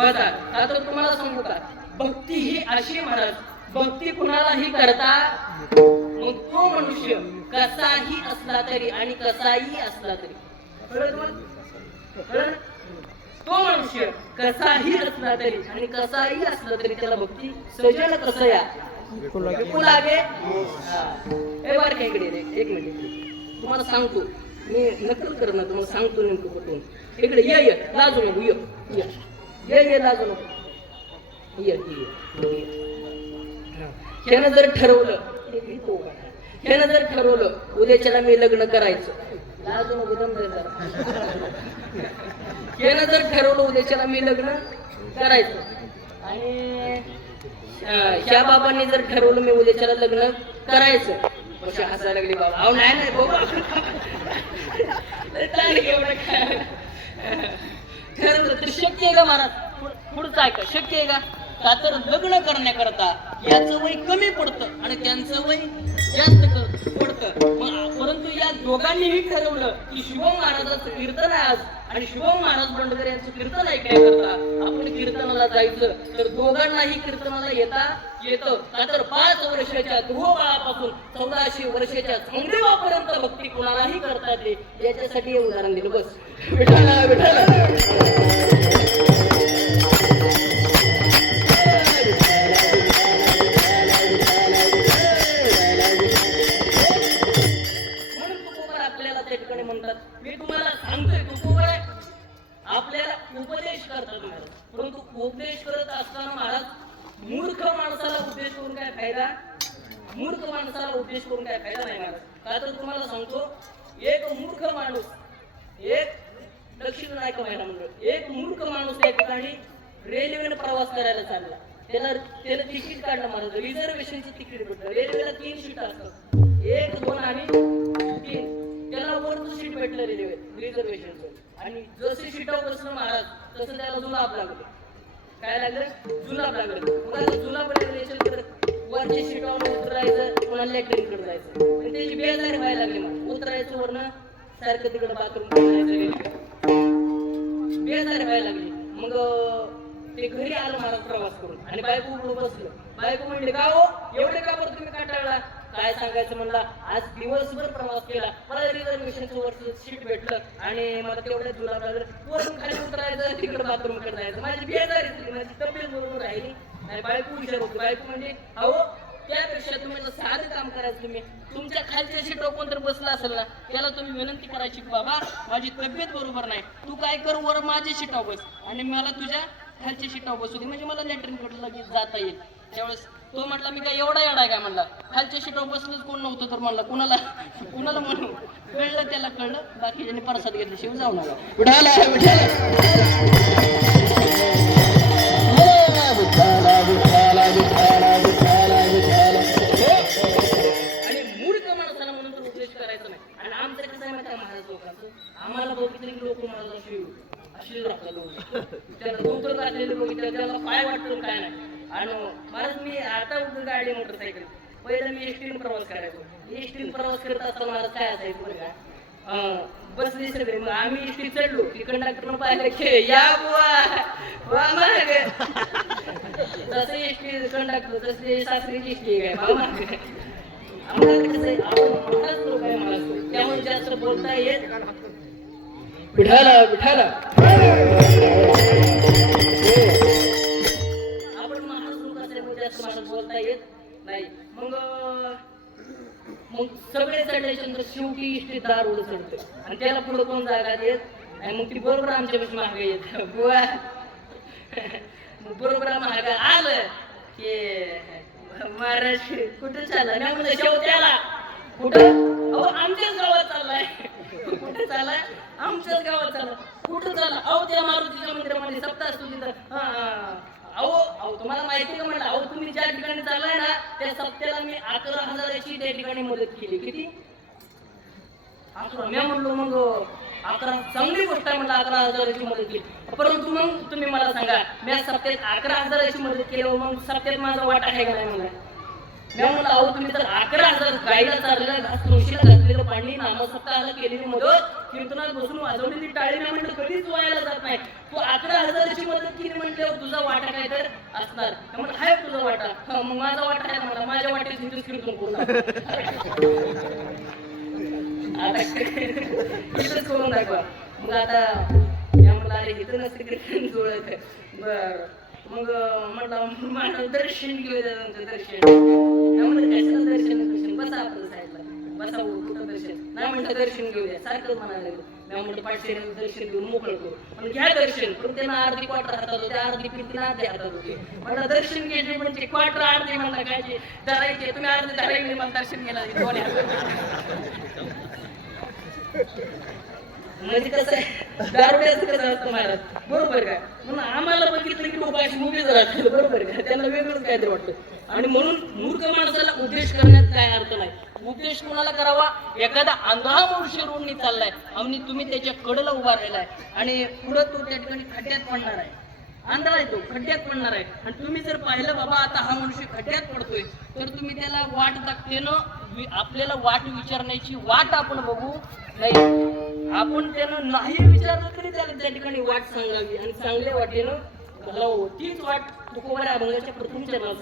बघा आता तुम्हाला सांगू का, भक्ती ही अशी महाराज, भक्ती कुणालाही करता, मग तो मनुष्य कसाही असला तरी आणि कसाही असला तरी, कळलं तुम्हाला? कळलं? तो मनुष्य कसाही असला तरी आणि कसाही असला तरी त्याला भक्ती सजन कसं या विकू लागे. हे बार का इकडे एक मिनिट तुम्हाला सांगतो, मी नक्कल कर ना, तुम्हाला सांगतो नेमकं कुठून. इकडे ये ये, लाजू नको, ये ये ये, लाजू नको, ये ये. ह्यानं जर ठरवलं, ह्यानं जर ठरवलं उद्याच्याला मी लग्न करायचं, लाजू नको, दम दे जरा. ह्यानं जर ठरवलं उद्याच्याला मी लग्न करायचं आणि ह्या बाबांनी जर ठरवलं मी उद्याच्याला लग्न करायचं, अशी हसायला लागली बाबा. अहो नाही नाही बाबा, ठरवलं तर शक्य आहे का महाराज? पुढचं ऐका, शक्य आहे का? का तर लग्न करण्याकरता याचं वय कमी पडतं आणि त्यांचं वय जास्त पडतं. परंतु या दोघांनीही ठरवलं की शुभम महाराजांचं कीर्तन आहे आज आणि शुभम महाराज बंडकर यांचं कीर्तन ऐकण्याकरता आपण कीर्तनाला जायचं. तर दोघांनाही कीर्तनाला येतं. का तर 5 वर्षाच्या ध्रुवबाळापासून 1400 वर्षाच्या संग्रामापर्यंत भक्ती कोणालाही करता येते. याच्यासाठी हे उदाहरण दिलं. बस विठाला विठाला. मी तुम्हाला सांगतोय तुकोबर आपल्याला उपदेश करतात महाराज, परंतु उपदेश करत असताना महाराज मूर्ख माणसाला उपदेश करून काय फायदा? मूर्ख माणसाला उपदेश करून काय फायदा नाही महाराज. का तर तुम्हाला सांगतो, एक मूर्ख माणूस, एक दक्षिण नायक महिला मंडळ, एक मूर्ख माणूस त्या ठिकाणी रेल्वेने प्रवास करायला चालला. त्याला तिकीट काढलं महाराज, रिझर्वेशनचं तिकीट भेटलं. रेल्वेला 3 सीट असतात, 1, 2 आणि 3. त्याला वरचं सीट भेटलं रेल्वे रिझर्वेशनचं आणि जसे सीटावर बसलं महाराज तसं त्याला जुलाब लागलं. काय लागलं? जुलाब लागलं. मग जुलाब लागले वरच्या सीटावर उतरायचं, कोणाला लॅट्रिनकडे जायचं आणि त्याची बेजारी व्हायला लागली. मग उतरायचं वरनं सारखं तिकडं बाथरूम बेजारी व्हायला लागली. मग ते घरी आलं महाराज प्रवास करून आणि बायको उघडून बसलं. बायको म्हणले, का हो एवढे का बरं तुम्ही कंटाळला? काय सांगायचं म्हणला, आज दिवसभर प्रवास केला, मला रिझर्वेशनचं वरचं सीट भेटलं आणि मला तेवढ्याच जुलाब लागलं, वरून खाली उतरायचं, तिकडे बाथरूम कडे जायचं. माझी बेजारी झाली, माझी तब्येत बरोबर राहिली. आणि बायको विचार होती. बायको म्हणजे, अहो त्यापेक्षा तुम्ही साधं काम करायचं, तुम्ही तुमच्या खालच्या सीटवर कोणतरी बसला असेल ना त्याला तुम्ही विनंती करायची, बाबा माझी तब्येत बरोबर नाही, तू काय कर वर माझ्या सीटावर बस आणि मला तुझ्या खालच्या सीटावर बसू दे, म्हणजे मला लॅट्रिनकडे लगेच जाता येईल. त्यावेळेस तो म्हटला, मी काय एवढा येडा काय म्हणला, खालच्या सीटावर बसलंच कोण नव्हतं तर म्हणला कुणाला म्हणू. कळलं, त्याला कळलं. बाकीच्यांनी परसाद घेतलं, शिव जाऊ नका. आणि मूर्ख माणसाला म्हणून तर उपदेश करायचा नाही. आणि आमचं कसं आहे माहिती महाराज लोकांचं, आम्हाला बघितलं की लोक महाराज अशी राहतात लोक, त्याला दोन राहिलेले बघितलं त्याला काय वाटतं काय नाही. आणि महाराज मी आता गाडी मोटरसायकल, पहिलं मी एसटीने प्रवास करायचो. एसटीने प्रवास करत असताना महाराज काय असायचं बरं का, बसले सगळे, मग आम्ही एसटी चढलो की कंडक्टरनं पाहिलं की या बुवा माग, तसं एसटी कंडक्टर तसे सासरीची एसटी काय बाबा. आम्हाला कसं आहे, आपण महाराज लोक आहे महाराज, त्यामुळे जास्त बोलता येत विठाला विठाला. आपण महाराज लोक असल्यामुळे जास्त महाराज बोलता येत नाही. मग सगळे चढल्याच्या नंतर शेवटी इष्टीत दार उडत चढतं आणि त्याला पुढे कोण जागा येत आणि मग ती बरोबर आमच्यापाशी मागे येत. बुवा बरोबर मागे आलं की महाराज कुठं चालला? नाही म्हणलं शेवट्याला. कुठं? अहो आमच्याच गावात चाललाय. कुठं चाललाय? आमच्याच गावात चालला. कुठं चालला? अहो त्या मारुतीच्या मंदिरामध्ये सप्ताह असतो तिथं. अहो तुम्हाला माहिती का म्हणलं, अहो तुम्ही ज्या ठिकाणी चाललाय ना त्या सप्त्याला मी 11,000ची त्या ठिकाणी मदत केली. किती? 11. मी म्हणलो मग 11 चांगली गोष्ट आहे म्हणलं, 11,000ची मदत केली. परंतु मग तुम्ही मला सांगा, मी सप्त्यात 11,000ची मदत केली, मग सप्त्यात माझा वाटा आहे का नाही? म्हणलं मी म्हणलं अहो तुम्ही तर 11,000 गायला चाललेला घास तुळशीला घातलेलं पाणी नामसप्ताहाला केलेली मदत कीर्तनात बसून वाजवलेली टाळी मी म्हणलं कधीच वायाला जात नाही. तू 11,000ची मदत केली म्हटल्यावर तुझा वाटा काय तर असणार. म्हणलं हाय तुझा वाटा. मग माझा वाटा आहे मला माझ्या वाटेत इथेच कीर्तन करून आता इथंच करून दाखवा. मग आता मी म्हणलं अरे इथं नसते कीर्तन जुळत. बर मग म्हटलं दर्शन घेऊया तुमचं दर्शन. म्हणलं कशाचं दर्शन बसा आपलं साईडला बसा कुठं दर्शन नाही म्हणलं दर्शन घेऊया सारखं म्हणायला लागलं. मी म्हणलं पाठशेऱ्याचं दर्शन घेऊन मोकळं करू म्हणून घ्या दर्शन. पण त्यांना अर्धी क्वार्टर हातात होते अर्धी पिंती अर्धी हातात होते. म्हणलं दर्शन घ्यायचे म्हणजे क्वार्टर अर्धी म्हणला काय धरायचे तुम्ही अर्धी धरायचे मला दर्शन घ्यायला दोन्ही म्हणजे कसं आहे दारुड्याचं कसं असतं महाराज बरोबर काय म्हणून आम्हाला बघितलं की लोक अशी मुभीच राहतात बरोबर का त्यांना वेगळंच काहीतरी वाटतं. आणि म्हणून मूर्ख माणसाला उद्देश करण्यात काय अर्थ नाही. उद्देश कोणाला करावा एखादा आंधळा मनुष्य रोडनी चाललाय आणि तुम्ही त्याच्या कडेला उभा राहिला आहे आणि पुढं तो त्या ठिकाणी खड्ड्यात पडणार आहे. आंधळा आहे तो खड्ड्यात पडणार आहे आणि तुम्ही जर पाहिलं बाबा आता हा मनुष्य खड्ड्यात पडतोय तर तुम्ही त्याला वाट दाखतेनं आपल्याला वाट विचारण्याची वाट आपण बघू नाही. आपण त्यानं नाही विचारलं तरी त्याला त्या ठिकाणी वाट सांगावी आणि चांगल्या वाटेनं घालावं. तीच वाट तुकोबाऱ्या अभंगाच्या प्रथम चरणात